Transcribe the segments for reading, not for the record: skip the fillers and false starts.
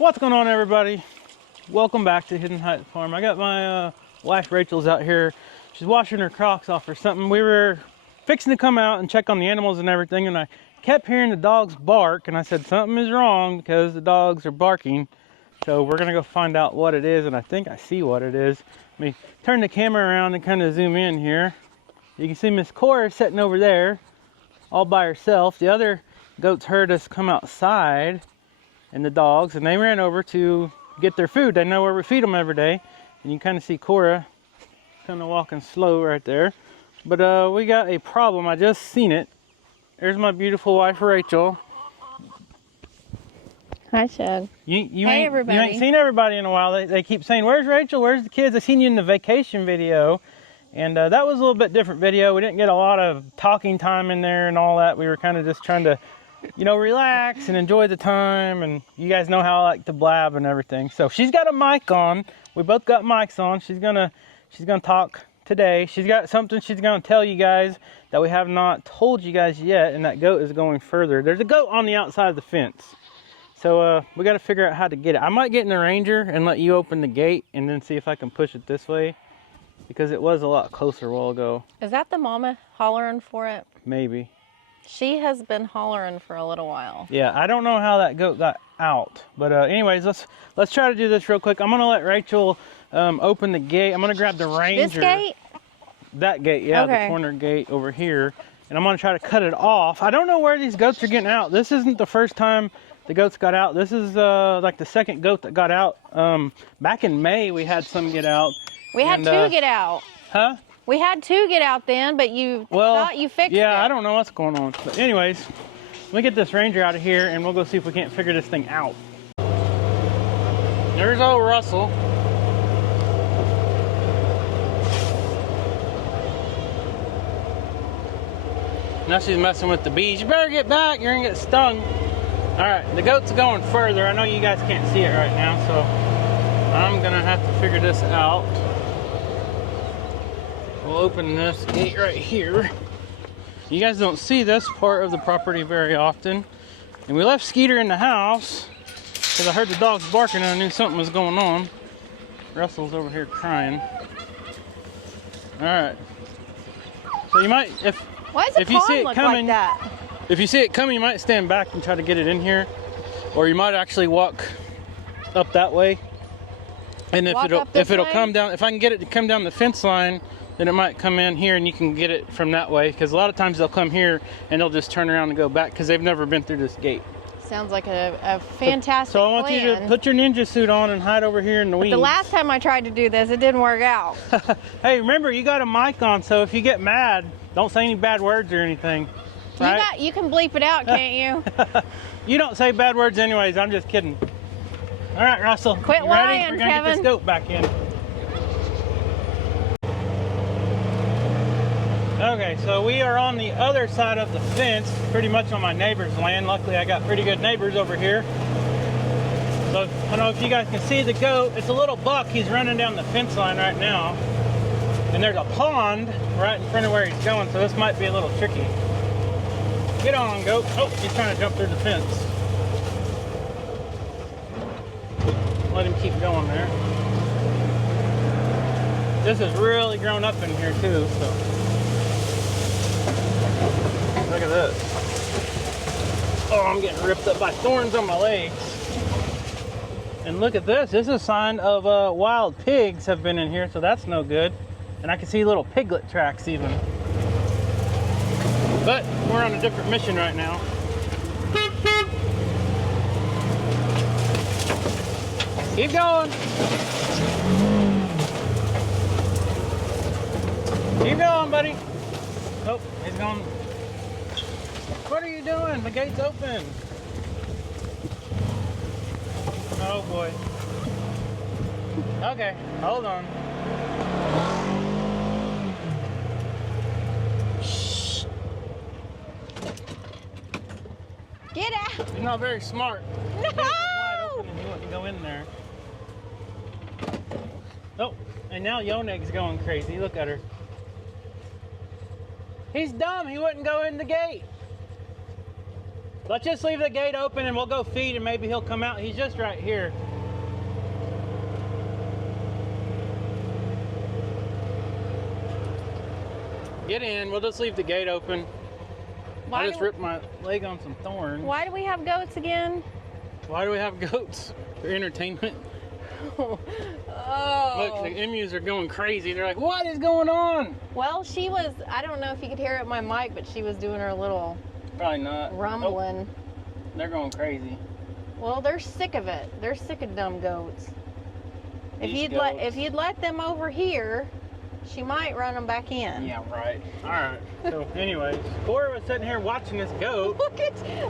What's going on, everybody? Welcome back to Hidden Heights Farm. I got my wife Rachel's out here. She's washing her Crocs off or something. We were fixing to come out and check on the animals and everything, and I kept hearing the dogs bark, and I said something is wrong because the dogs are barking. So we're gonna go find out what it is, and I think I see what it is. Let me turn the camera around and kind of zoom in here. You can see Miss Cora sitting over there all by herself. The other goats heard us come outside, and the dogs, and they ran over to get their food. They know where we feed them every day. And you kind of see Cora kind of walking slow right there. But we got a problem. I just seen it. There's my beautiful wife Rachel. Hi, Chad. Hey, everybody. You ain't seen everybody in a while. They keep saying, where's Rachel? Where's the kids? I seen you in the vacation video. And that was a little bit different video. We didn't get a lot of talking time in there and all that. We were kind of just trying to, you know, relax and enjoy the time. And you guys know how I like to blab and everything. So she's got a mic on. We both got mics on. She's gonna talk today. She's got something she's gonna tell you guys that we have not told you guys yet. And that goat is going further. There's a goat on the outside of the fence. So we got to figure out how to get it. I might get in the Ranger and let you open the gate and then see if I can push it this way, because it was a lot closer a while ago. Is that the mama hollering for it? Maybe. She has been hollering for a little while. Yeah, I don't know how that goat got out. But anyways, let's try to do this real quick. I'm going to let Rachel open the gate. I'm going to grab the Ranger. This gate? That gate, yeah, okay. The corner gate over here. And I'm going to try to cut it off. I don't know where these goats are getting out. This isn't the first time the goats got out. This is like the second goat that got out. Back in May, we had some get out. We had two get out. Huh? We had two get out then, but you thought you fixed it. Yeah, I don't know what's going on. But anyways, let me get this Ranger out of here and we'll go see if we can't figure this thing out. There's old Russell. Now she's messing with the bees. You better get back, you're gonna get stung. All right, the goat's going further. I know you guys can't see it right now, so I'm gonna have to figure this out. We'll open this gate right here. You guys don't see this part of the property very often. And we left Skeeter in the house because I heard the dogs barking and I knew something was going on. Russell's over here crying. All right. So you might, if you see it coming, like that? If you see it coming, you might stand back and try to get it in here, or you might actually walk up that way. And if it'll come down, if I can get it to come down the fence line, then it might come in here and you can get it from that way. Because a lot of times they'll come here and they'll just turn around and go back because they've never been through this gate. Sounds like a fantastic So I want you to put your ninja suit on and hide over here in the weeds. The last time I tried to do this, it didn't work out. Hey, remember, you got a mic on, so if you get mad, don't say any bad words or anything. Right? You can bleep it out, can't you? You don't say bad words anyways, I'm just kidding. All right, Russell. Quit lying, Kevin. We're gonna get this goat back in. Okay, so we are on the other side of the fence, pretty much on my neighbor's land. Luckily, I got pretty good neighbors over here. So I don't know if you guys can see the goat. It's a little buck. He's running down the fence line right now. And there's a pond right in front of where he's going, so this might be a little tricky. Get on, goat. Oh, he's trying to jump through the fence. Let him keep going there. This is really grown up in here too, so. Look at this. Oh, I'm getting ripped up by thorns on my legs. And look at this. This is a sign of wild pigs have been in here, so that's no good. And I can see little piglet tracks even. But we're on a different mission right now. Keep going. Keep going, buddy. Oh, he's going. What are you doing? The gate's open. Oh boy. Okay, hold on. Shh. Get out. You're not very smart. No! The gate's wide open and you wouldn't go in there. Oh, and now Yoneg's going crazy. Look at her. He's dumb. He wouldn't go in the gate. Let's just leave the gate open and we'll go feed and maybe he'll come out. He's just right here. Get in. We'll just leave the gate open. I just ripped my leg on some thorns. Why do we have goats again? Why do we have goats? For entertainment. Oh. Look, the emus are going crazy. They're like, what is going on? Well, she was, I don't know if you could hear it in my mic, but she was doing her little Probably not. rumbling. Oh, they're going crazy. Well, they're sick of it. They're sick of dumb goats. If you'd let them over here, she might run them back in. Yeah, right. All right. So, anyways, Cora was sitting here watching this goat. Look at you!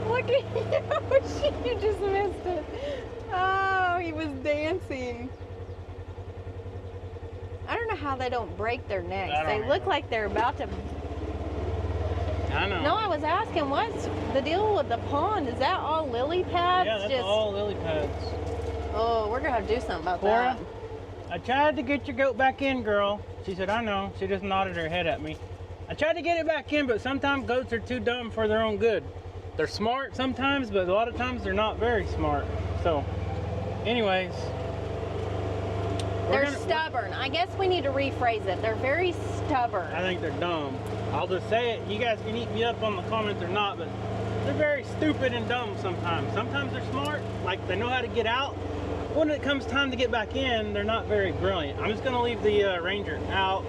You just missed it. Oh, he was dancing. I don't know how they don't break their necks. They look like they're about to. I know. No, I was asking, what's the deal with the pond? Is that all lily pads? Yeah, that's all lily pads. Oh, we're gonna have to do something about Cora, that. I tried to get your goat back in, girl. She said, I know. She just nodded her head at me. I tried to get it back in, but sometimes goats are too dumb for their own good. They're smart sometimes, but a lot of times they're not very smart. So, anyways. They're stubborn. I guess we need to rephrase it. They're very stubborn. I think they're dumb. I'll just say it. You guys can eat me up on the comments or not, but they're very stupid and dumb sometimes. Sometimes they're smart, like they know how to get out. When it comes time to get back in, they're not very brilliant. I'm just gonna leave the Ranger out.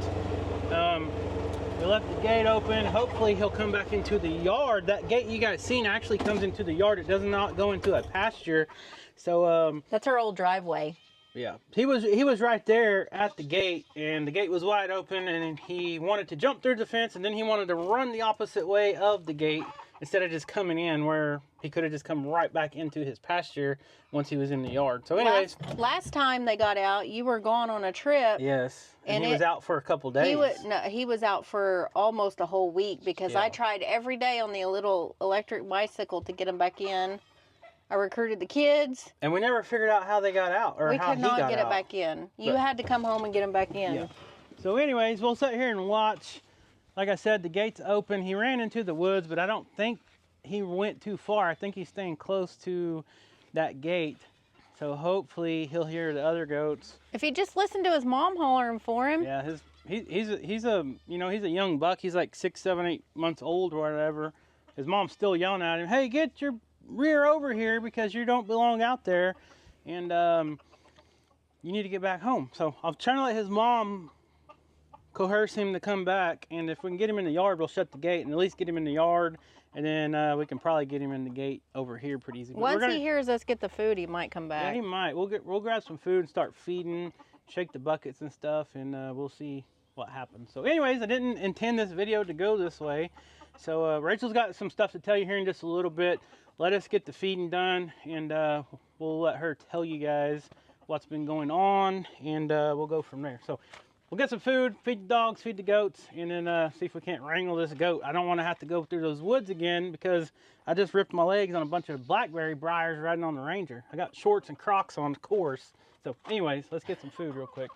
We left the gate open. Hopefully he'll come back into the yard. That gate you guys seen actually comes into the yard. It does not go into a pasture. So that's our old driveway. Yeah, he was right there at the gate, and the gate was wide open, and he wanted to jump through the fence, and then he wanted to run the opposite way of the gate instead of just coming in, where he could have just come right back into his pasture once he was in the yard. So anyways, last time they got out, you were gone on a trip. Yes, and he was out for a couple days. He was out for almost a whole week because I tried every day on the little electric bicycle to get him back in. I recruited the kids. And we never figured out how they got out or how he got out. We could not get it back in. You had to come home and get him back in. Yeah. So anyways, we'll sit here and watch. Like I said, the gate's open. He ran into the woods, but I don't think he went too far. I think he's staying close to that gate. So hopefully he'll hear the other goats. If he just listened to his mom hollering for him. Yeah, he's a young buck. He's like 6, 7, 8 months old or whatever. His mom's still yelling at him, "Hey, get your rear over here because you don't belong out there, and you need to get back home." So I'm trying to let his mom coerce him to come back, and if we can get him in the yard, we'll shut the gate and at least get him in the yard, and then we can probably get him in the gate over here pretty easy. Once he hears us get the food, he might come back. Yeah, he might. We'll grab some food and start feeding, shake the buckets and stuff, and we'll see what happens. So anyways, I didn't intend this video to go this way, so Rachel's got some stuff to tell you here in just a little bit. Let us get the feeding done, and we'll let her tell you guys what's been going on, and we'll go from there. So we'll get some food, feed the dogs, feed the goats, and then see if we can't wrangle this goat. I don't want to have to go through those woods again because I just ripped my legs on a bunch of blackberry briars riding on the Ranger. I got shorts and Crocs on, of course. So anyways, let's get some food real quick.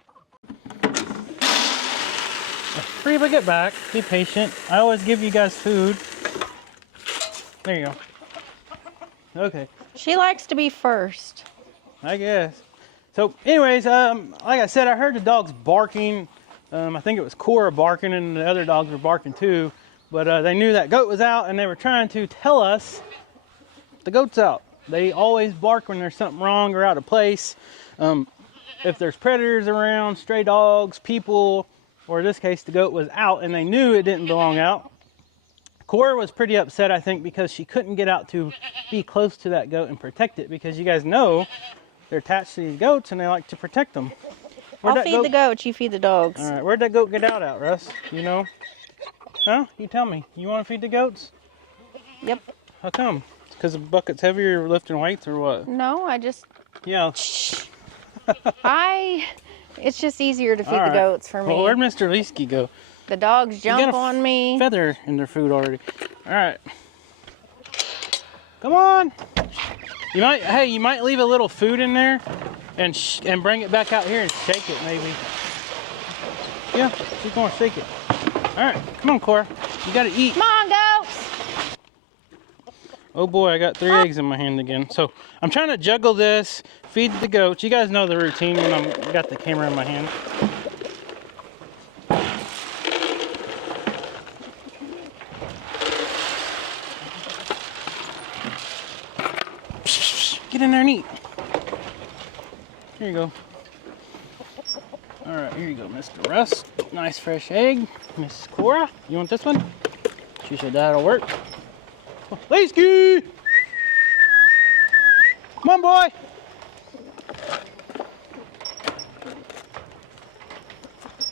Free we get back. Be patient. I always give you guys food. There you go. Okay. She likes to be first. I guess. So anyways, like I said, I heard the dogs barking. I think it was Cora barking and the other dogs were barking too. But they knew that goat was out and they were trying to tell us the goat's out. They always bark when there's something wrong or out of place. If there's predators around, stray dogs, people, or in this case the goat was out and they knew it didn't belong out. Cora was pretty upset, I think, because she couldn't get out to be close to that goat and protect it, because you guys know they're attached to these goats and they like to protect them. I'll feed the goats, you feed the dogs. All right, where'd that goat get out at, Russ? You know? Huh? You tell me. You want to feed the goats? Yep. How come? It's because the bucket's heavier lifting weights or what? No, I just... Yeah. It's just easier to feed the goats for me. Well, where'd Mr. Leesky go? The dogs jump on me. Feather in their food already. All right. Come on. You might leave a little food in there and bring it back out here and shake it maybe. Yeah, she's going to shake it. All right, come on, Cora. You got to eat. Come on, goats. Oh boy, I got 3 eggs in my hand again. So I'm trying to juggle this, feed the goats. You guys know the routine when I got the camera in my hand. Get in there and eat. Here you go. All right, here you go, Mr. Russ. Nice fresh egg. Miss Cora, you want this one? She said that'll work. Oh, Leesky! Come on, boy.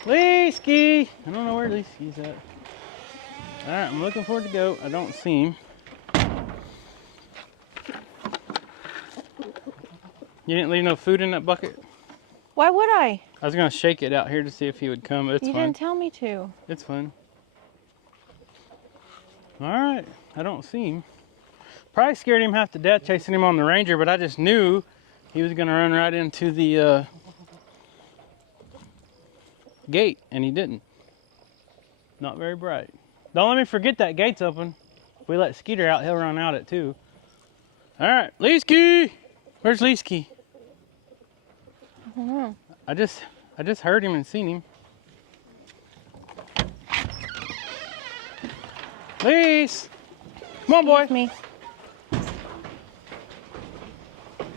Leesky! I don't know where Leesky's at. All right, I'm looking for the goat. I don't see him. You didn't leave no food in that bucket? Why would I? I was gonna shake it out here to see if he would come, but it's fine. You didn't tell me to. It's fine. All right, I don't see him. Probably scared him half to death chasing him on the Ranger, but I just knew he was gonna run right into the gate, and he didn't. Not very bright. Don't let me forget that gate's open. If we let Skeeter out, he'll run out at 2. All right, Leesky! Where's Leesky? I don't know. I just heard him and seen him. Lees! Come on, boy. Excuse me.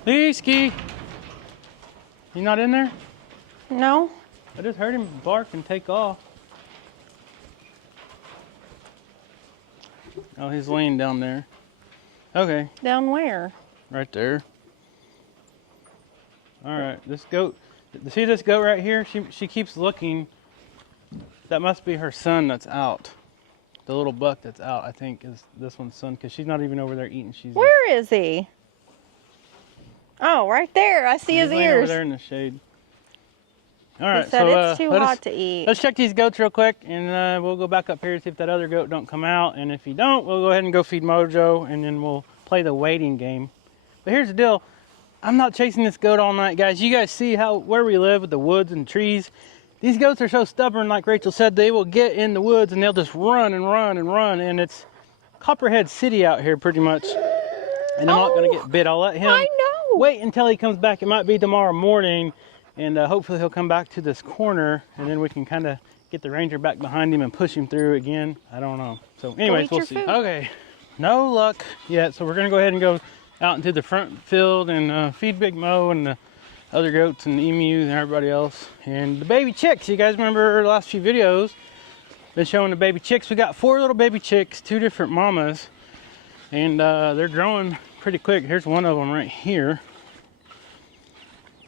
Leesky! You not in there? No. I just heard him bark and take off. Oh, he's laying down there. Okay. Down where? Right there. All right, this goat. See this goat right here? She keeps looking. That must be her son that's out. The little buck that's out, I think, is this one's son, because she's not even over there eating. She's Where is he? Oh, right there. I see his laying ears. over there in the shade. All right, He said so it's too hot to eat. Let's check these goats real quick, and we'll go back up here to see if that other goat don't come out. And if he don't, we'll go ahead and go feed Mojo, and then we'll play the waiting game. But here's the deal. I'm not chasing this goat all night, guys. You guys see where we live with the woods and trees. These goats are so stubborn, like Rachel said, they will get in the woods and they'll just run and run and run. And it's Copperhead City out here pretty much. And I'm not gonna get bit. I'll let him wait until he comes back. It might be tomorrow morning, and hopefully he'll come back to this corner, and then we can kind of get the Ranger back behind him and push him through again. I don't know. So anyways, we'll see. Food. Okay, no luck yet. So we're gonna go ahead and go out into the front field and feed Big Mo and the other goats and the emus and everybody else. And the baby chicks, you guys remember the last few videos, been showing the baby chicks. We got 4 little baby chicks, 2 different mamas, and they're growing pretty quick. Here's one of them right here.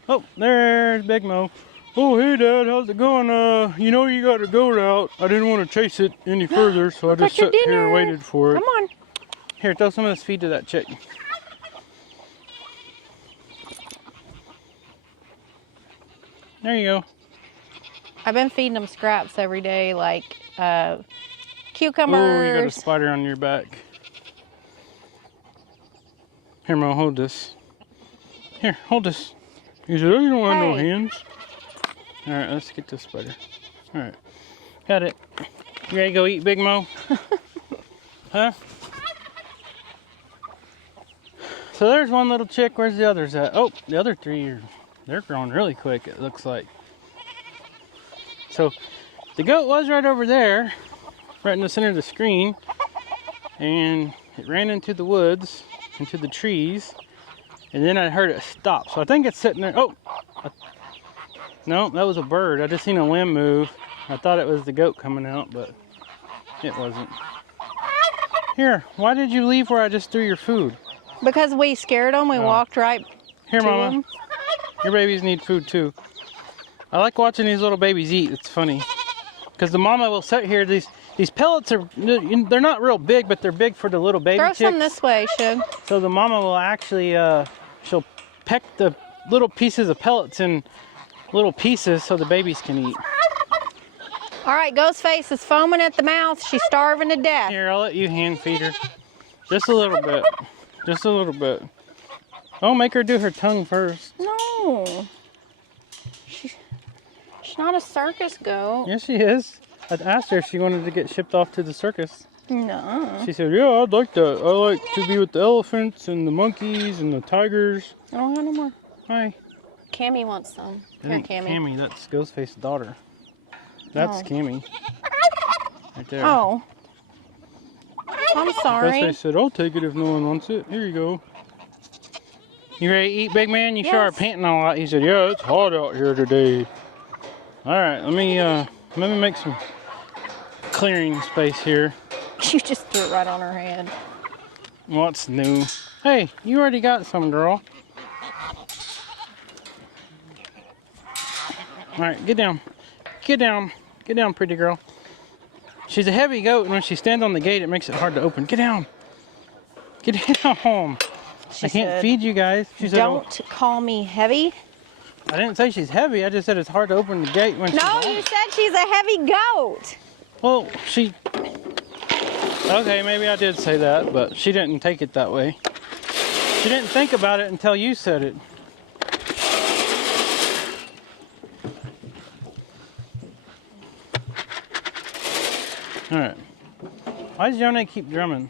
Oh, there's Big Mo. Oh, hey Dad, how's it going? You know you got a goat out. I didn't want to chase it any further, so I just sat here and waited for it. Come on. Here, throw some of this feed to that chick. There you go. I've been feeding them scraps every day, like cucumbers. Oh, you got a spider on your back. Here, Mo, hold this. Here, hold this. He said, oh, you don't have no hands. All right, let's get this spider. All right, got it. You ready to go eat, Big Mo? Huh? So there's one little chick. Where's the others at? Oh, the other 3 they're growing really quick, it looks like. So the goat was right over there, right in the center of the screen, and it ran into the woods, into the trees, and then I heard it stop. So I think it's sitting there. Oh, no, that was a bird. I just seen a limb move. I thought it was the goat coming out, but it wasn't. Here, why did you leave where I just threw your food? Because we scared them. We walked right Here, to Mama. them. Your babies need food too. I like watching these little babies eat. It's funny. Because the mama will sit here. These pellets are, they're not real big, but they're big for the little baby chicks. Throw some this way, Shug. So the mama will actually, she'll peck the little pieces of pellets in little pieces so the babies can eat. All right, Ghostface is foaming at the mouth. She's starving to death. Here, I'll let you hand feed her. Just a little bit. Just a little bit. Oh, make her do her tongue first. No. She's not a circus goat. Yes, she is. I asked her if she wanted to get shipped off to the circus. No. She said, yeah, I'd like that. I like to be with the elephants and the monkeys and the tigers. I don't have no more. Hi. Cammy wants some. That Here, ain't Cammy. Cammy, that's Ghostface's daughter. That's Cammy. Right there. Oh. I'm sorry. Ghostface said, I'll take it if no one wants it. Here you go. You ready to eat, big man? You sure are Yes. panting a lot. He said, yeah, it's hot out here today. All right, let me make some clearing space here. You just threw it right on her head. What's new? Hey, you already got some, girl. All right, get down. Get down. Get down, pretty girl. She's a heavy goat, and when she stands on the gate, it makes it hard to open. Get down. Get down. She I can't said, feed you guys. She said, don't call me heavy. I didn't say she's heavy. I just said it's hard to open the gate when she's No, on. you said she's a heavy goat. Well, she... Okay, maybe I did say that, but she didn't take it that way. She didn't think about it until you said it. Alright. Why does Yone keep drumming?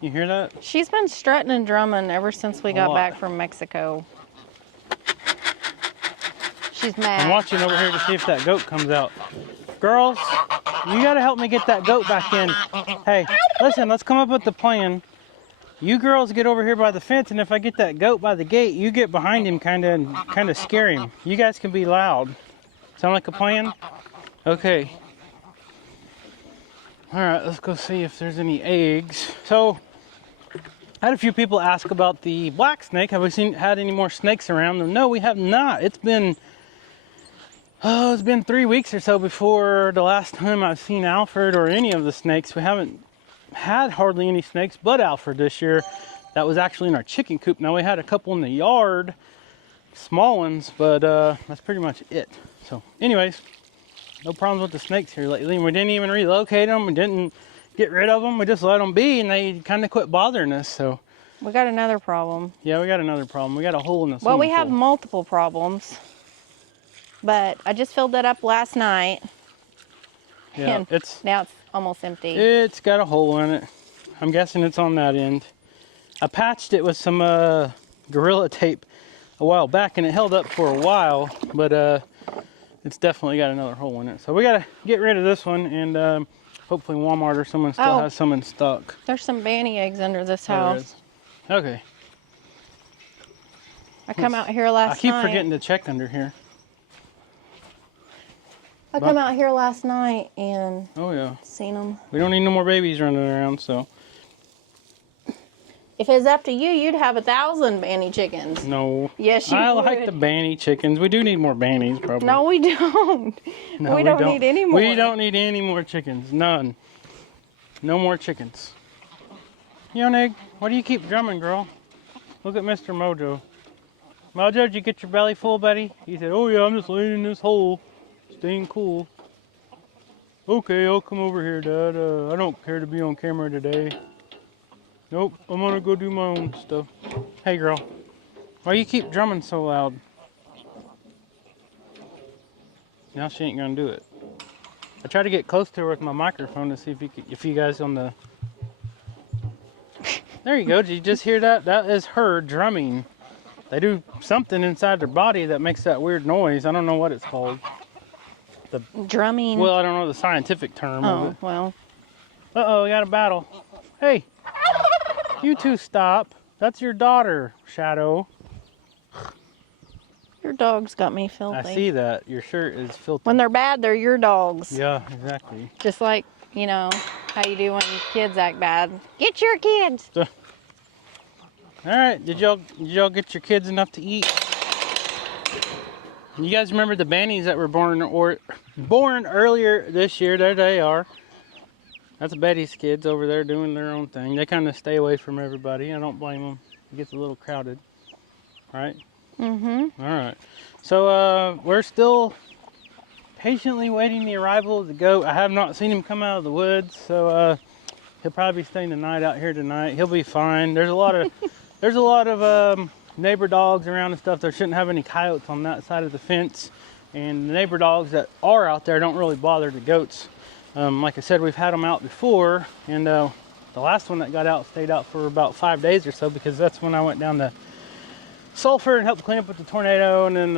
You hear that? She's been strutting and drumming ever since we got lot. back from Mexico. She's mad. I'm watching over here to see if that goat comes out. Girls, you gotta help me get that goat back in. Hey, listen, let's come up with the plan. You girls get over here by the fence, and if I get that goat by the gate, you get behind him kinda scare him. You guys can be loud. Sound like a plan? Okay. Alright, let's go see if there's any eggs. So, I had a few people ask about the black snake. Have we had any more snakes around? No, we have not. It's been 3 weeks or so before the last time I've seen Alfred or any of the snakes. We haven't had hardly any snakes but Alfred this year. That was actually in our chicken coop. Now we had a couple in the yard, small ones, but that's pretty much it. So anyways, no problems with the snakes here lately. And we didn't even relocate them. We didn't get rid of them. We just let them be, and they kind of quit bothering us. So We got another problem. yeah, we got another problem. We got a hole in the Well, we swimming have pool. multiple problems. But I just filled that up last night. Yeah, And now it's almost empty. It's got a hole in it. I'm guessing it's on that end. I patched it with some Gorilla Tape a while back, and it held up for a while, but it's definitely got another hole in it. So we gotta get rid of this one, and hopefully Walmart or someone still has some in stock. There's some banny eggs under this There house. is. Okay. I come out here last I keep night. forgetting to check under here. I come out here last night and Oh yeah. seen them. We don't need no more babies running around, so. If it was up to you, you'd have 1,000 banny chickens. No. Yes, you I would. like the banny chickens. We do need more bannies, probably. No, we don't. No, we don't need any more. We don't need any more chickens. None. No more chickens. Yonig, why do you keep drumming, girl? Look at Mr. Mojo. Mojo, did you get your belly full, buddy? He said, oh yeah, I'm just laying in this hole, staying cool. Okay, I'll come over here, Dad. I don't care to be on camera today. Nope, I'm gonna go do my own stuff. Hey, girl. Why you keep drumming so loud? Now she ain't gonna do it. I tried to get close to her with my microphone to see if you guys on the... There you go. Did you just hear that? That is her drumming. They do something inside their body that makes that weird noise. I don't know what it's called. Drumming. Well, I don't know the scientific term of Oh, it. well. Uh-oh, we got a battle. Hey, you two stop. That's your daughter, Shadow. Your dog's got me filthy. I see that. Your shirt is filthy. When they're bad, they're your dogs. Yeah, exactly. Just like, you know, how you do when kids act bad. Get your kids. So, all right, did y'all get your kids enough to eat? You guys remember the bannies that were born earlier this year? There they are. That's Betty's kids over there doing their own thing. They kind of stay away from everybody. I don't blame them. It gets a little crowded, right? Mm-hmm. All right. So we're still patiently waiting the arrival of the goat. I have not seen him come out of the woods, so he'll probably be staying the night out here tonight. He'll be fine. There's a lot of neighbor dogs around and stuff. There shouldn't have any coyotes on that side of the fence, and the neighbor dogs that are out there don't really bother the goats Like I said, we've had them out before, and the last one that got out stayed out for about 5 days or so, because that's when I went down to Sulphur and helped clean up with the tornado, and then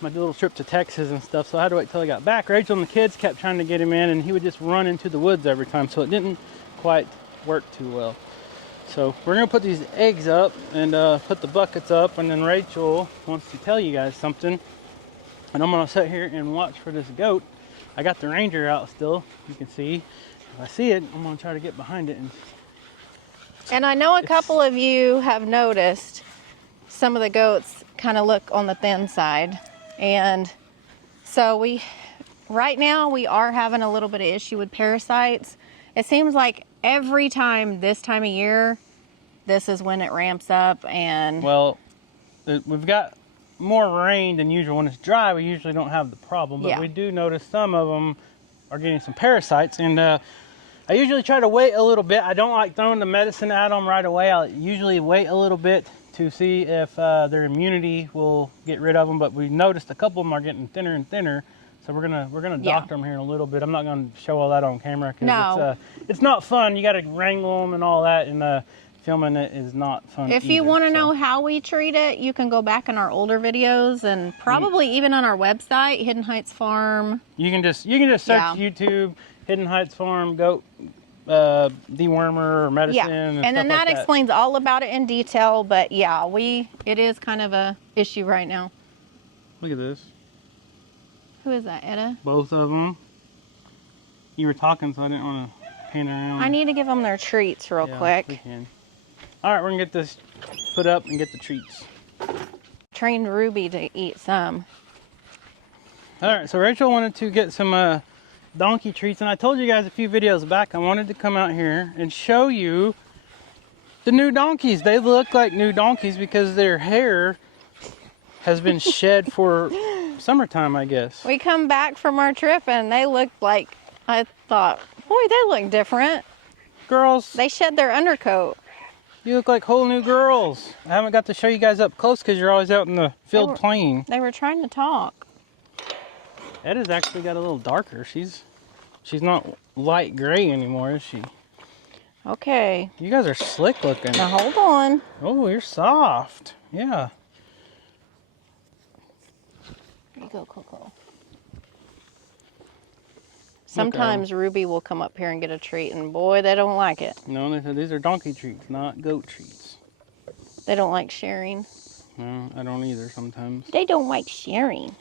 my little trip to Texas and stuff. So I had to wait till I got back. Rachel and the kids kept trying to get him in, and he would just run into the woods every time, so it didn't quite work too well. So we're gonna put these eggs up and put the buckets up, and then Rachel wants to tell you guys something, and I'm gonna sit here and watch for this goat. I got the Ranger out still, you can see. If I see it, I'm gonna try to get behind it. And I know a couple of you have noticed some of the goats kind of look on the thin side. And so right now we are having a little bit of issue with parasites. It seems like every time this time of year, this is when it ramps up. And well, we've got more rain than usual. When it's dry, we usually don't have the problem, but we do notice some of them are getting some parasites. And I usually try to wait a little bit. I don't like throwing the medicine at them right away. I'll usually wait a little bit to see if their immunity will get rid of them, but we noticed a couple of them are getting thinner and thinner, so we're gonna doctor them here in a little bit. I'm not gonna show all that on camera because it's not fun. You got to wrangle them and all that, and filming it is not fun. If you want to know how we treat it, you can go back in our older videos, and probably even on our website, Hidden Heights Farm. You can just search YouTube, Hidden Heights Farm goat dewormer or medicine, and then that explains all about it in detail. But yeah, it is kind of a issue right now. Look at this. Who is that, Etta? Both of them. You were talking, so I didn't want to pan around. I need to give them their treats real quick. We can. All right, we're gonna get this put up and get the treats. Trained Ruby to eat some. All right, so Rachel wanted to get some donkey treats, and I told you guys a few videos back I wanted to come out here and show you the new donkeys. They look like new donkeys because their hair has been shed for summertime, I guess. We come back from our trip and they looked like, I thought, boy, they look different. Girls, they shed their undercoat. You look like whole new girls. I haven't got to show you guys up close because you're always out in the field playing. They were trying to talk. Edda's actually got a little darker. She's not light gray anymore, is she? Okay. You guys are slick looking. Now hold on. Oh, you're soft. Yeah. Here you go, Coco. Sometimes Ruby will come up here and get a treat, and boy, they don't like it. No, they said these are donkey treats, not goat treats. They don't like sharing. No, I don't either sometimes. They don't like sharing.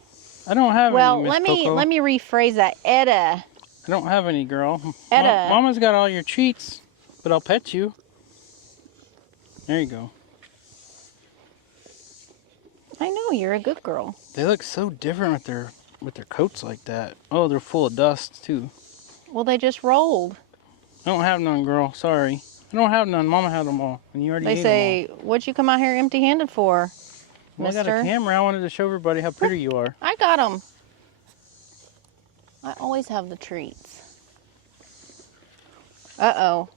I don't have any, Miss Coco. let me rephrase that. Etta. I don't have any, girl. Etta. Mama's got all your treats, but I'll pet you. There you go. I know, you're a good girl. They look so different with their coats like that. Oh, they're full of dust too. Well, they just rolled. I don't have none, girl. Sorry. I don't have none. Mama had them all, and you already ate them all. They say, what'd you come out here empty-handed for, well, mister? I got a camera. I wanted to show everybody how pretty you are. I got them. I always have the treats. Uh-oh.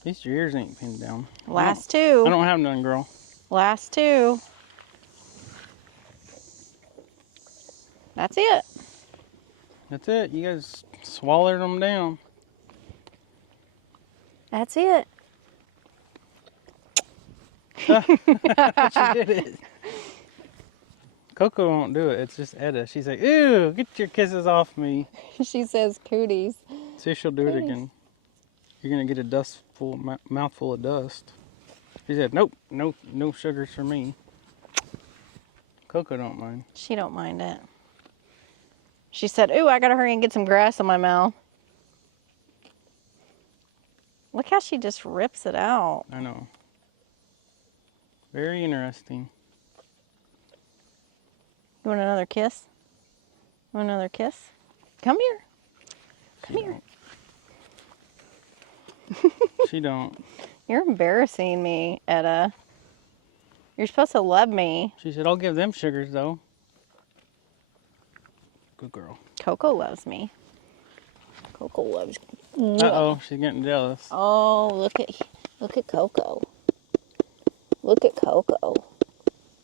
At least your ears ain't pinned down. Last two. I don't have none, girl. Last two. That's it. That's it. You guys swallowed them down. That's it. She did it. Coco won't do it. It's just Etta. She's like, ew, get your kisses off me. She says cooties. See if she'll do it again. You're going to get a mouthful of dust. She said, nope, no sugars for me. Coco don't mind. She don't mind it. She said, ooh, I got to hurry and get some grass in my mouth. Look how she just rips it out. I know. Very interesting. You want another kiss? Want another kiss? Come here. Come here. She don't. You're embarrassing me, Etta. You're supposed to love me. She said, I'll give them sugars, though. Good girl. Coco loves me. Coco loves me. Uh-oh, she's getting jealous. Oh, look at Coco. Look at Coco.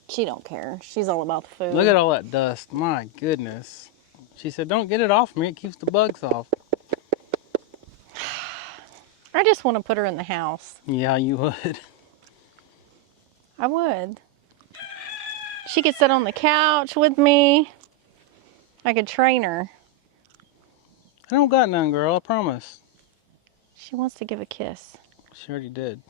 She don't care. She's all about the food. Look at all that dust. My goodness. She said, don't get it off me. It keeps the bugs off. I just want to put her in the house. Yeah, you would. I would. She could sit on the couch with me. I could train her. I don't got none, girl. I promise. She wants to give a kiss. She already did.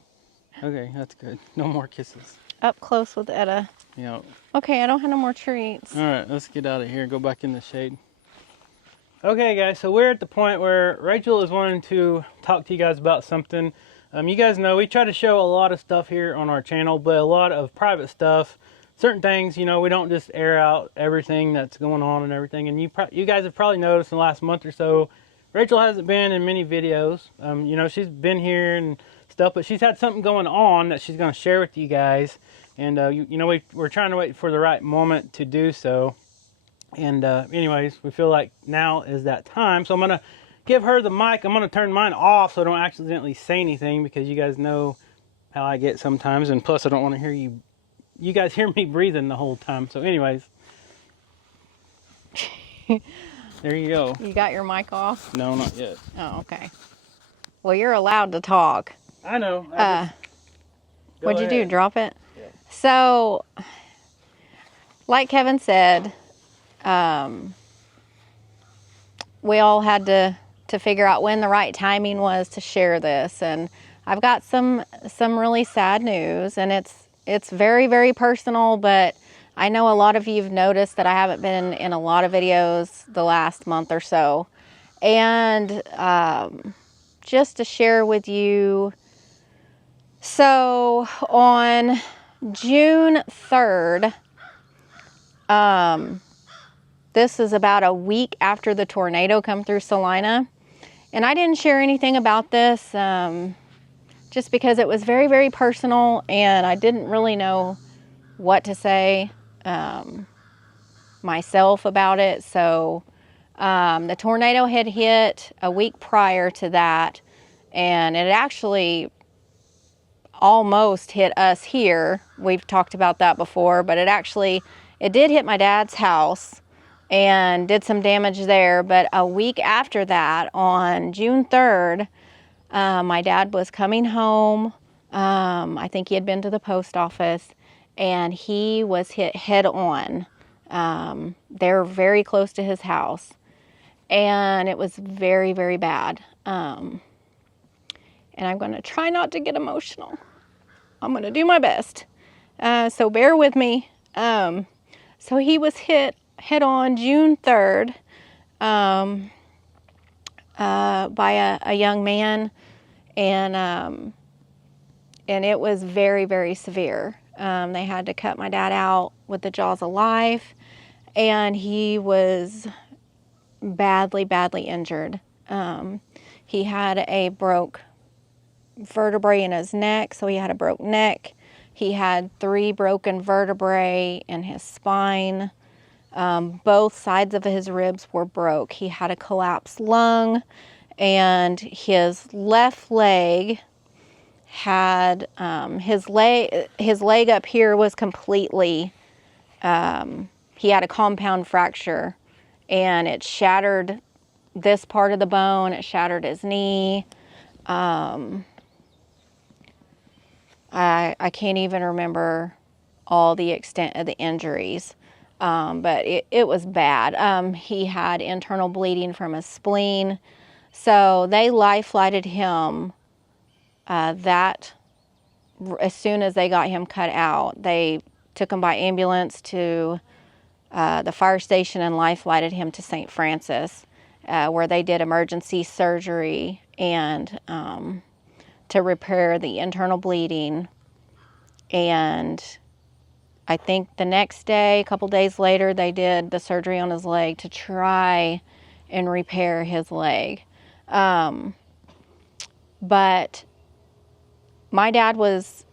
Okay, that's good. No more kisses. Up close with Etta. Yeah. Okay, I don't have no more treats. All right, let's get out of here. Go back in the shade. Okay, guys, so we're at the point where Rachel is wanting to talk to you guys about something. You guys know we try to show a lot of stuff here on our channel, but a lot of private stuff. Certain things, you know, we don't just air out everything that's going on and everything. And you guys have probably noticed in the last month or so, Rachel hasn't been in many videos. You know, she's been here and stuff, but she's had something going on that she's going to share with you guys. And, you know, we're trying to wait for the right moment to do so. And anyways, we feel like now is that time. So I'm going to give her the mic. I'm going to turn mine off so I don't accidentally say anything, because you guys know how I get sometimes. And plus, I don't want to hear you guys hear me breathing the whole time. So anyways, there you go. You got your mic off? No, not yet. Oh, okay. Well, you're allowed to talk. I know. What'd you do? Drop it? Yeah. So, like Kevin said, we all had to figure out when the right timing was to share this. And I've got some really sad news, and it's very, very personal, but I know a lot of you have noticed that I haven't been in a lot of videos the last month or so. And just to share with you, so on June 3rd, this is about a week after the tornado come through Salina. And I didn't share anything about this just because it was very, very personal, and I didn't really know what to say myself about it. So the tornado had hit a week prior to that, and it actually almost hit us here. We've talked about that before, but it did hit my dad's house and did some damage there. But a week after that, on June 3rd, my dad was coming home. I think he had been to the post office, and he was hit head on. They're very close to his house, and it was very, very bad. And I'm going to try not to get emotional. I'm going to do my best. So bear with me. So he was hit head on June 3rd by a young man, and it was very, very severe. They had to cut my dad out with the jaws of life, and he was badly, badly injured. He had a broke vertebrae in his neck, so he had a broke neck. He had 3 broken vertebrae in his spine. Both sides of his ribs were broke. He had a collapsed lung, and his left leg had his leg up here was completely, he had a compound fracture, and it shattered this part of the bone. It shattered his knee. I can't even remember all the extent of the injuries, but it was bad. He had internal bleeding from his spleen, so they life-flighted him as soon as they got him cut out. They took him by ambulance to the fire station and life-flighted him to St. Francis, where they did emergency surgery and to repair the internal bleeding. And I think the next day, a couple days later, they did the surgery on his leg to try and repair his leg. But my dad was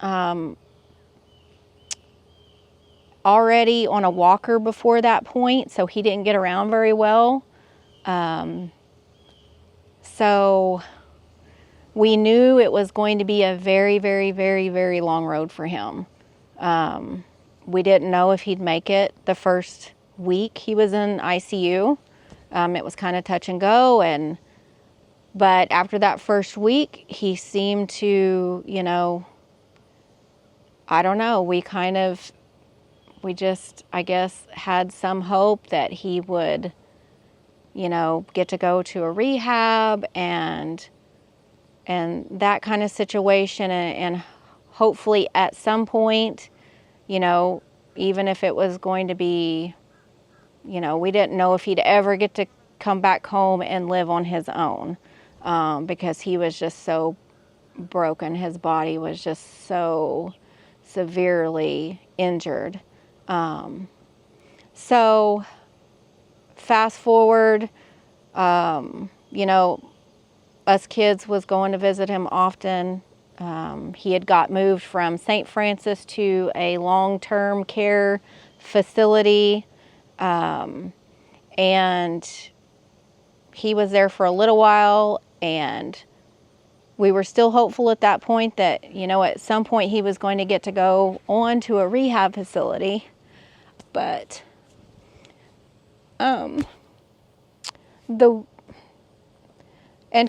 already on a walker before that point, so he didn't get around very well. So we knew it was going to be a very, very, very, very long road for him. We didn't know if he'd make it the first week he was in ICU. It was kind of touch and go, but after that first week, he seemed to, I don't know, we just, I guess, had some hope that he would, get to go to a rehab and that kind of situation, and hopefully at some point, even if it was going to be, we didn't know if he'd ever get to come back home and live on his own, because he was just so broken. His body was just so severely injured. So fast forward, us kids was going to visit him often. He had got moved from St. Francis to a long-term care facility, and he was there for a little while, and we were still hopeful at that point that, at some point he was going to get to go on to a rehab facility. But and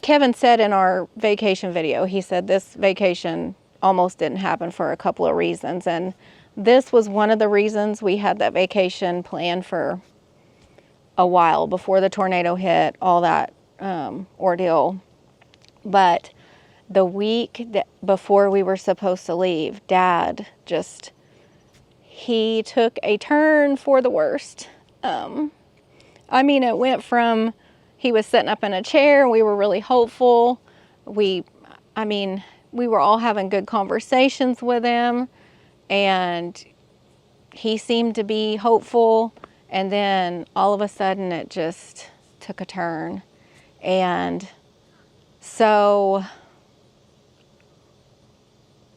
Kevin said in our vacation video, he said this vacation almost didn't happen for a couple of reasons. And this was one of the reasons. We had that vacation planned for a while before the tornado hit, all that ordeal. But the week before we were supposed to leave, Dad he took a turn for the worst. It went from, he was sitting up in a chair and we were really hopeful. We were all having good conversations with him, and he seemed to be hopeful. And then all of a sudden it just took a turn. And so,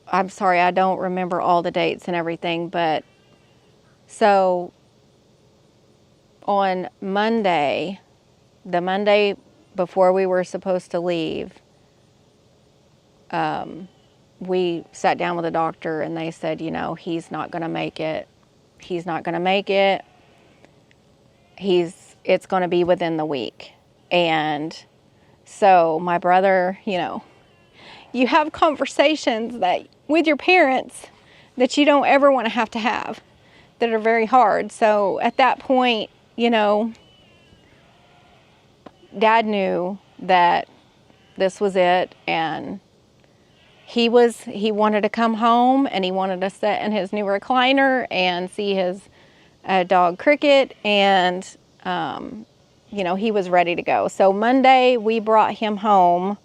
I'm sorry, I don't remember all the dates and everything, but so on Monday, the Monday before we were supposed to leave, we sat down with the doctor and they said, he's not going to make it. He's not going to make it. It's going to be within the week. And so my brother, you have conversations that with your parents that you don't ever want to have that are very hard. So at that point, Dad knew that this was it, and he wanted to come home, and he wanted to sit in his new recliner and see his dog Cricket, and he was ready to go. So Monday we brought him home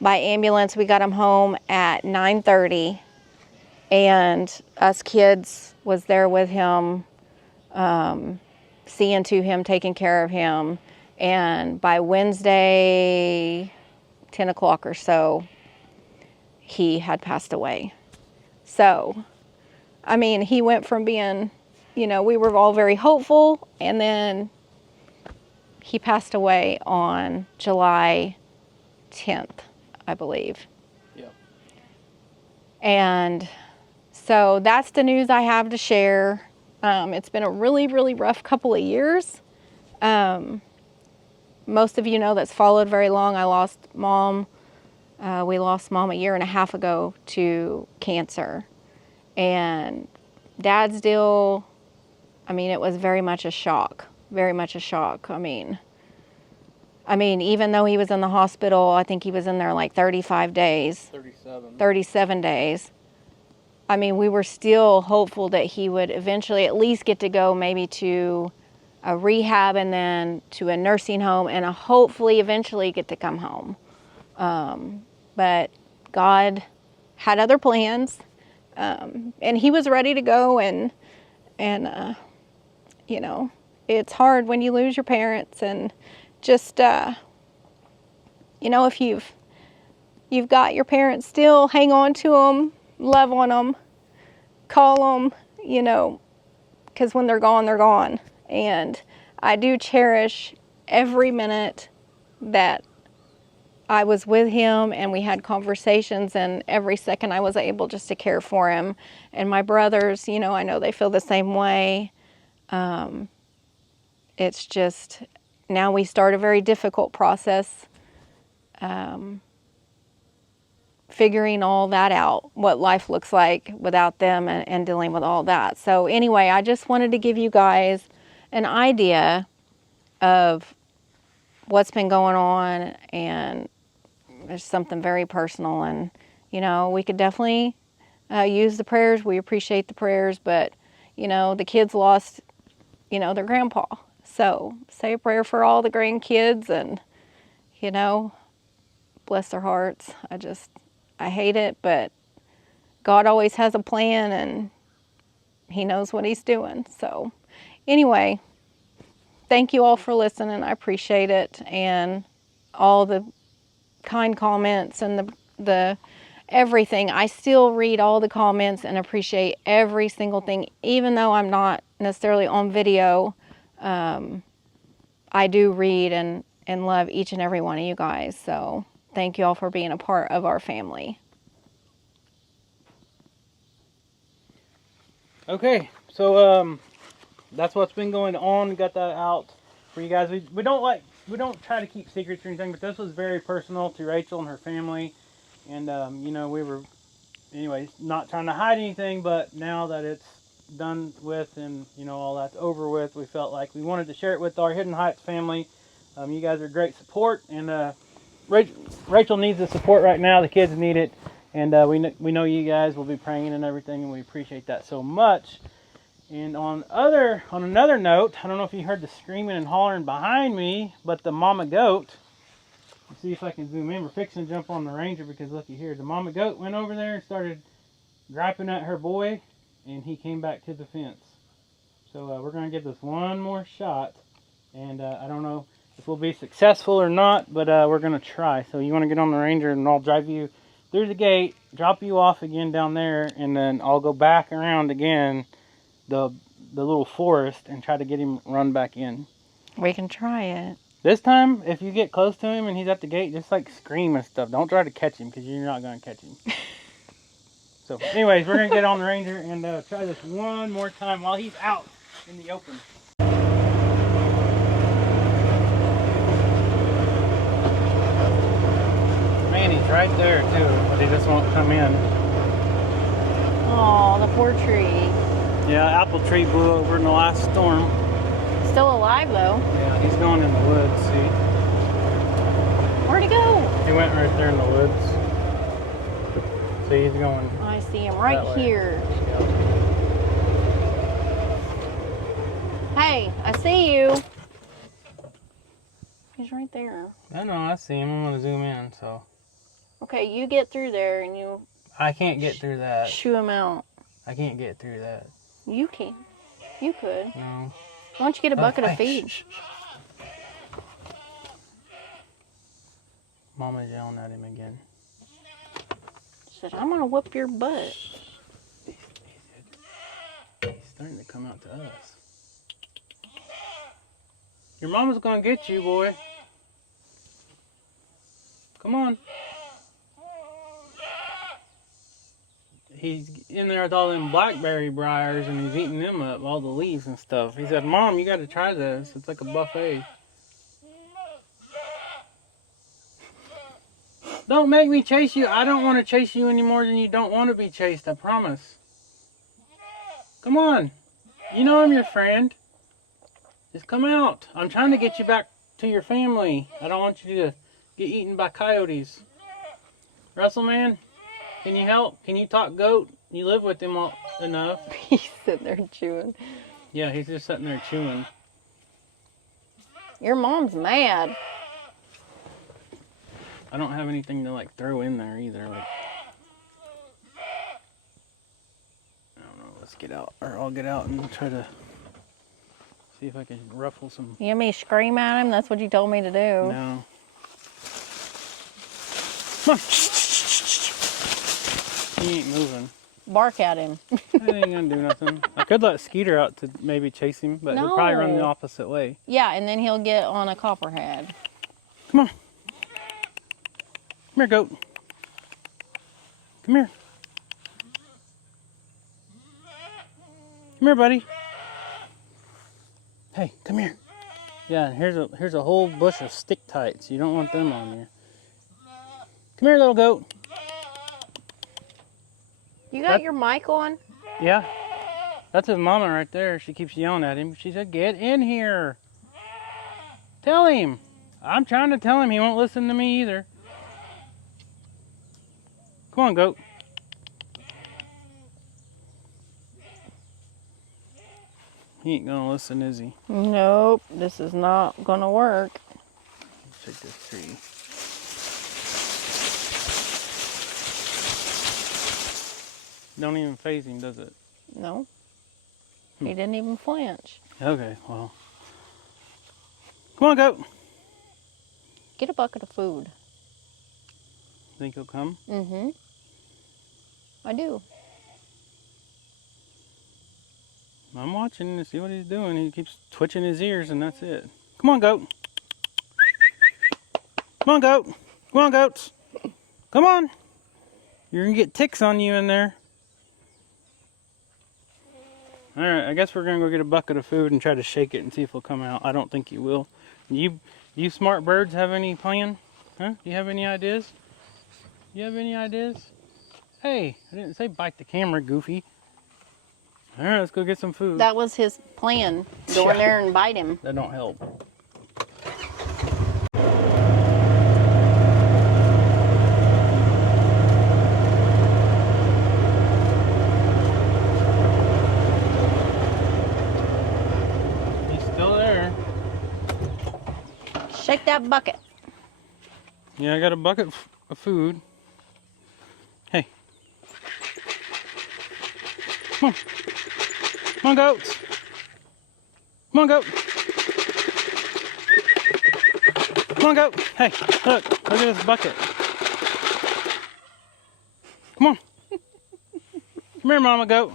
by ambulance. We got him home at 9:30, and us kids was there with him, seeing to him, taking care of him. And by Wednesday, 10 o'clock or so, he had passed away. So, he went from being, we were all very hopeful, and then he passed away on July 10th, I believe. Yep. And so that's the news I have to share. It's been a really, really rough couple of years. Most of you know that's followed very long. I lost Mom. We lost Mom a year and a half ago to cancer. And Dad's deal, it was very much a shock. Very much a shock. Even though he was in the hospital, I think he was in there like 35 days. 37 days. We were still hopeful that he would eventually at least get to go maybe to a rehab and then to a nursing home, and hopefully eventually get to come home. But God had other plans, and he was ready to go, and it's hard when you lose your parents, and just, if you've got your parents still, hang on to them, love on them, call them, because when they're gone, they're gone. And I do cherish every minute that I was with him and we had conversations, and every second I was able just to care for him. And my brothers, I know they feel the same way. It's just, now we start a very difficult process, figuring all that out, what life looks like without them, and dealing with all that. So anyway, I just wanted to give you guys an idea of what's been going on, and there's something very personal, and you know, we could definitely use the prayers. We appreciate the prayers, but you know, the kids lost, you know, their grandpa. So say a prayer for all the grandkids, and you know, bless their hearts. I hate it, but God always has a plan, and he knows what he's doing. So anyway, thank you all for listening. I appreciate it, and all the kind comments and the everything. I still read all the comments and appreciate every single thing, even though I'm not necessarily on video. I do read and love each and every one of you guys. So thank you all for being a part of our family. Okay, so that's what's been going on. Got that out for you guys. We don't try to keep secrets or anything, but this was very personal to Rachel and her family, and you know, we were, anyways, not trying to hide anything. But now that it's done with, and you know, all that's over with, we felt like we wanted to share it with our Hidden Heights family. You guys are great support, and Rachel needs the support right now. The kids need it. And we know you guys will be praying and everything, and we appreciate that so much. And on another note, I don't know if you heard the screaming and hollering behind me, but the mama goat, let's see if I can zoom in. We're fixing to jump on the Ranger because looky here, the mama goat went over there and started griping at her boy, and he came back to the fence. So we're going to give this one more shot, and I don't know if we'll be successful or not, but we're going to try. So you want to get on the Ranger, and I'll drive you through the gate, drop you off again down there, and then I'll go back around again the little forest and try to get him run back in. We can try it. This time, if you get close to him and he's at the gate, just like scream and stuff. Don't try to catch him, because you're not going to catch him. So anyways, we're going to get on the Ranger and try this one more time while he's out in the open. Man, he's right there too, but he just won't come in. Oh, the poor tree. Yeah, apple tree blew over in the last storm. Still alive though. Yeah, he's going in the woods, see? Where'd he go? He went right there in the woods. See, he's going. I see him right here. Yeah. Hey, I see you. He's right there. I know, I see him. I'm going to zoom in, so. Okay, you get through there and you I can't get through that. shoo him out. I can't get through that. You can. You could. No. Why don't you get a bucket of feed? Shh. Mama's yelling at him again. Said, I'm gonna whoop your butt. He's starting to come out to us. Your mama's gonna get you, boy. Come on. He's in there with all them blackberry briars and he's eating them up, all the leaves and stuff. He said, Mom, you gotta try this. It's like a buffet. Don't make me chase you. I don't want to chase you any more than you don't want to be chased, I promise. Come on. You know I'm your friend. Just come out. I'm trying to get you back to your family. I don't want you to get eaten by coyotes. Russell, man, can you help? Can you talk goat? You live with him enough. He's sitting there chewing. Yeah, he's just sitting there chewing. Your mom's mad. I don't have anything to like throw in there either. Like, I don't know. Let's get out, or I'll get out and try to see if I can ruffle some. You want me to scream at him? That's what you told me to do. No. Come on. He ain't moving. Bark at him. That ain't gonna do nothing. I could let Skeeter out to maybe chase him, but he'll probably run the opposite way. Yeah, and then he'll get on a copperhead. Come on. Come here, goat. Come here. Come here, buddy. Hey, come here. Yeah, and here's a whole bush of stick tights. You don't want them on you. Come here, little goat. You got your mic on? Yeah. That's his mama right there. She keeps yelling at him. She said, "Get in here. Tell him." I'm trying to tell him. He won't listen to me either. Come on, goat. He ain't gonna listen, is he? Nope, this is not gonna work. Let's check this tree. Don't even phase him, does it? No. He didn't even flinch. Okay, well. Come on, goat. Get a bucket of food. Think he'll come? Mm-hmm. I do. I'm watching to see what he's doing. He keeps twitching his ears, and that's it. Come on, goat. Come on, goat. Come on, goats. Come on. You're going to get ticks on you in there. All right, I guess we're going to go get a bucket of food and try to shake it and see if he'll come out. I don't think he will. You smart birds have any plan? Huh? Do you have any ideas? You have any ideas? Hey, I didn't say bite the camera, Goofy. All right, let's go get some food. That was his plan. Go in there and bite him. That don't help. He's still there. Shake that bucket. Yeah, I got a bucket of food. Hey. Come on. Come on, goats. Come on, goat. Come on, goat. Hey, look at this bucket. Come on. Come here, mama goat.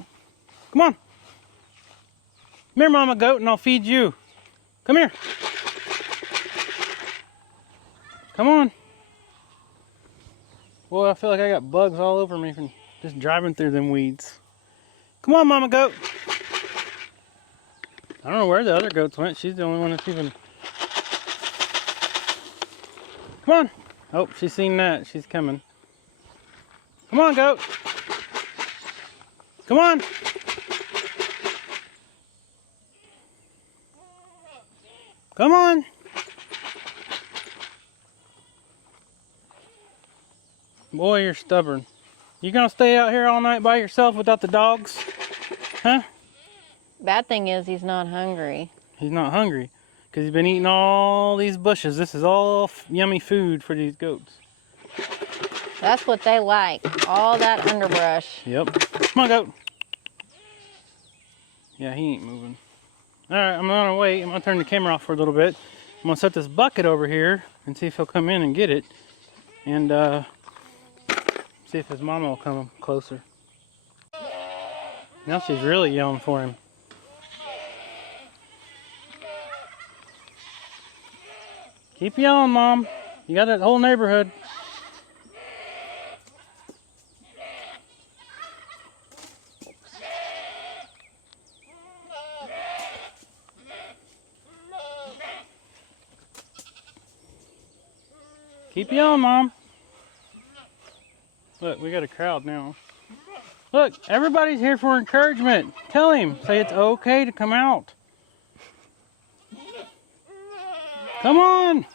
Come on. Come here, mama goat, and I'll feed you. Come here. Come on. Boy, I feel like I got bugs all over me from just driving through them weeds. Come on, mama goat. I don't know where the other goats went. She's the only one that's even... Come on. Oh, she's seen that. She's coming. Come on, goat. Come on. Come on. Boy, you're stubborn. You gonna stay out here all night by yourself without the dogs? Huh? Bad thing is he's not hungry. He's not hungry because he's been eating all these bushes. This is all yummy food for these goats. That's what they like. All that underbrush. Yep. Come on, goat. Yeah, he ain't moving. All right, I'm gonna wait. I'm gonna turn the camera off for a little bit. I'm gonna set this bucket over here and see if he'll come in and get it. And see if his mama will come closer. Now she's really yelling for him. Keep yelling, Mom. You got that whole neighborhood. Keep yelling, Mom. Look, we got a crowd now. Look, everybody's here for encouragement. Tell him. Say it's okay to come out. Come on.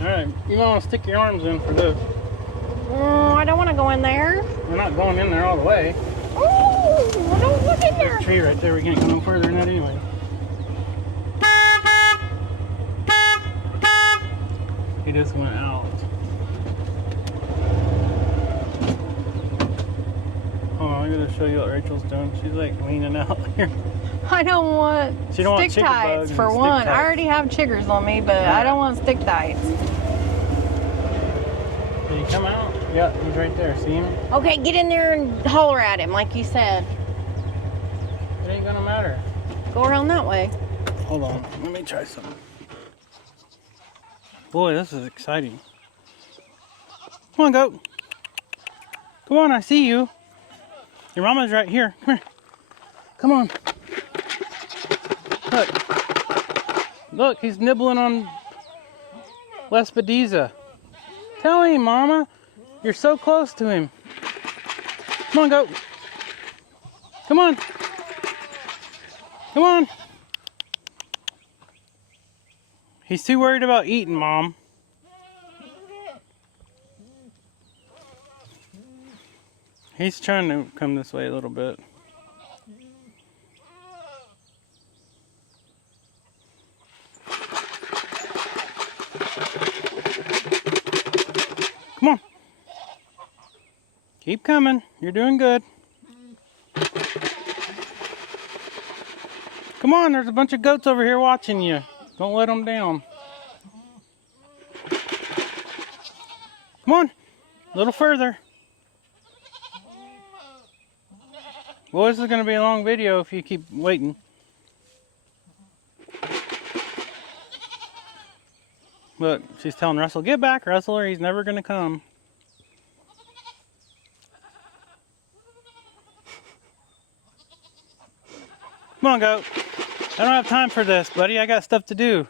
Alright, you might want to stick your arms in for this. I don't want to go in there. We're not going in there all the way. Oh, don't look in there. There's a tree right there. We can't go no further than that anyway. He just went out. Hold on, I'm going to show you what Rachel's doing. She's like leaning out here. I don't want She don't want stick chicken tights bugs for and one. stick tights. I already have chiggers on me, but I don't want stick tights. Did he come out? Yeah, he's right there. See him? Okay, get in there and holler at him like you said. It ain't gonna matter. Go around that way. Hold on, let me try something. Boy, this is exciting. Come on, goat. Come on, I see you. Your mama's right here. Come here. Come on. Look. Look, he's nibbling on Lespediza. Tell him, Mama. You're so close to him. Come on, goat. Come on. Come on. He's too worried about eating, Mom. He's trying to come this way a little bit. Come on. Keep coming. You're doing good. Come on, there's a bunch of goats over here watching you. Don't let them down. Come on. A little further. Well, this is going to be a long video if you keep waiting. Look, she's telling Russell, get back, Russell, or he's never going to come. Come on, goat. I don't have time for this, buddy. I got stuff to do.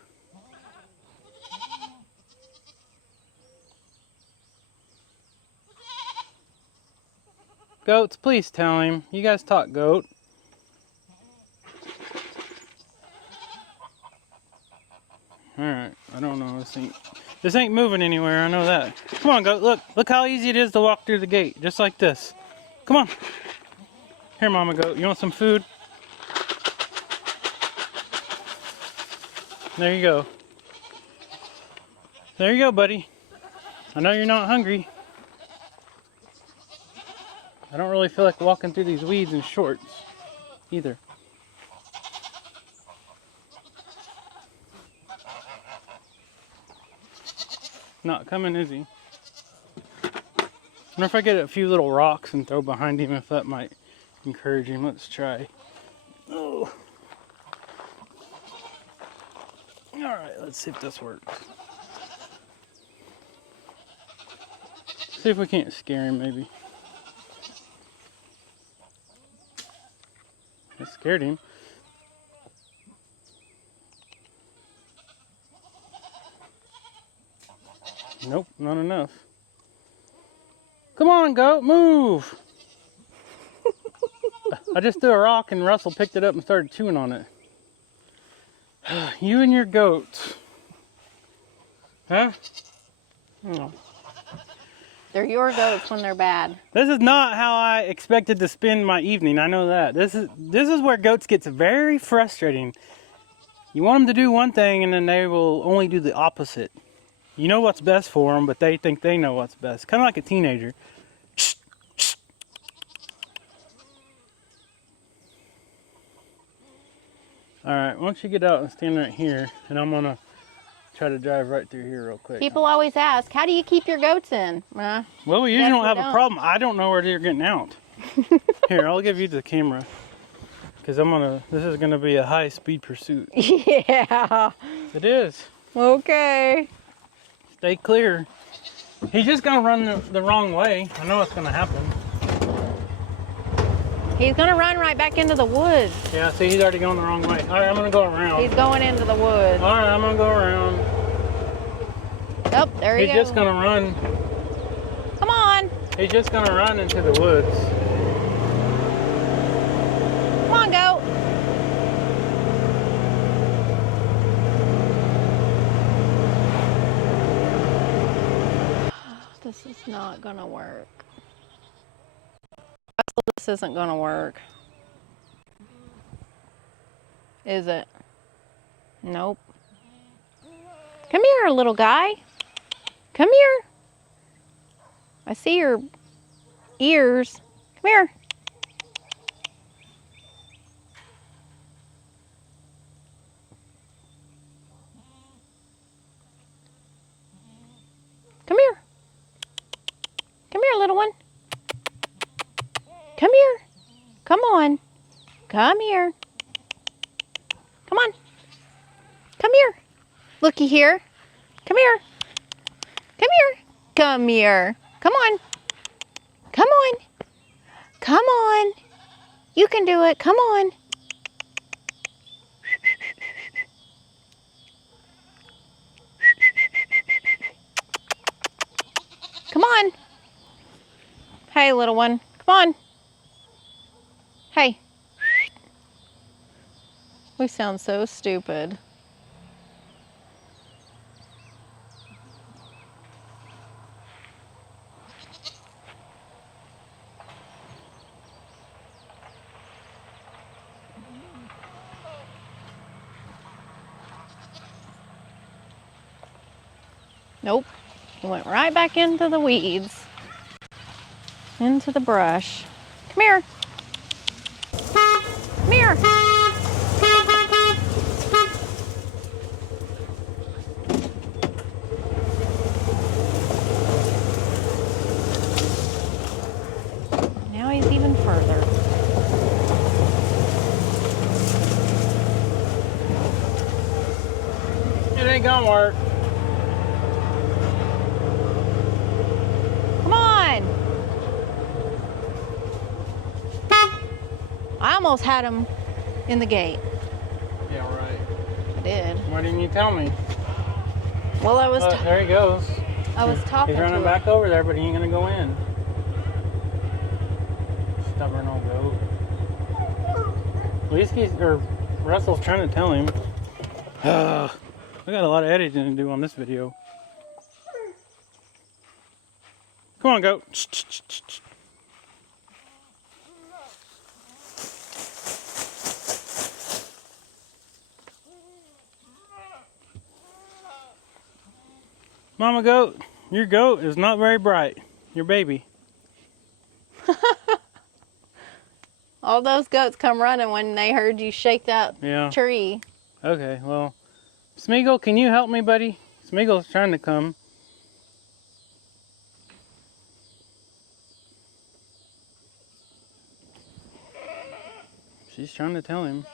Goats, please tell him. You guys talk, goat. Alright, I don't know. This ain't moving anywhere, I know that. Come on, goat, look how easy it is to walk through the gate, just like this. Come on. Here, Mama Goat, you want some food? There you go. There you go, buddy. I know you're not hungry. I don't really feel like walking through these weeds in shorts either. Not coming, is he? I wonder if I get a few little rocks and throw behind him, if that might encourage him. Let's try. Oh. Alright, let's see if this works. See if we can't scare him, maybe. I scared him. Nope, not enough. Come on, goat, move! I just threw a rock and Russell picked it up and started chewing on it. You and your goats. Huh? Oh. They're your goats when they're bad. This is not how I expected to spend my evening. I know that. This is where goats gets very frustrating. You want them to do one thing and then they will only do the opposite. You know what's best for them, but they think they know what's best. Kind of like a teenager. Alright, once you get out and stand right here, and I'm going to try to drive right through here real quick. People always ask, how do you keep your goats in? Well, we usually don't have a problem. I don't know where they're getting out. Here, I'll give you the camera. Because this is going to be a high-speed pursuit. Yeah. It is. Okay. Stay clear. He's just going to run the wrong way. I know what's going to happen. He's going to run right back into the woods. Yeah, see, he's already going the wrong way. All right, I'm going to go around. He's going into the woods. All right, I'm going to go around. Oh, there he goes. He's just going to run. Come on. He's just going to run into the woods. Come on, goat. This is not going to work. This isn't going to work. Is it? Nope. Come here, little guy. Come here. I see your ears. Come here. Come here. Come here, little one. Come here. Come on. Come here. Come on. Looky here. Come here. Come here. Come here. Come on. Come on. Come on. You can do it. Come on. Come on. Hey, little one. Come on. Hey. We sound so stupid. Nope. He went right back into the weeds. Into the brush. Come here. Come here. Now he's even further. It ain't gonna work. Come on. I almost had him in the gate. Yeah, right. I did. Why didn't you tell me? Well, I was There he goes. talking He's running to him. back over there, but he ain't gonna go in. Stubborn old goat. At least Russell's trying to tell him. I got a lot of editing to do on this video. Come on, goat. Mama goat, your goat is not very bright. Your baby. All those goats come running when they heard you shake that tree. Okay, well, Smeagol, can you help me, buddy? Smeagol's trying to come. She's trying to tell him.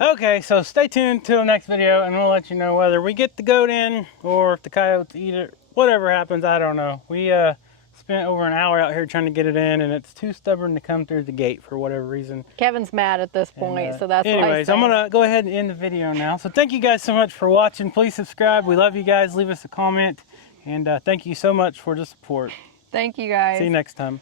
Okay, so stay tuned till the next video and we'll let you know whether we get the goat in or if the coyotes eat it. Whatever happens, I don't know. We spent over an hour out here trying to get it in and it's too stubborn to come through the gate for whatever reason. Kevin's mad at this point, so that's anyways, I'm gonna go ahead and end the video now. So thank you guys so much for watching. Please subscribe. We love you guys. Leave us a comment. And thank you so much for the support. Thank you guys. See you next time.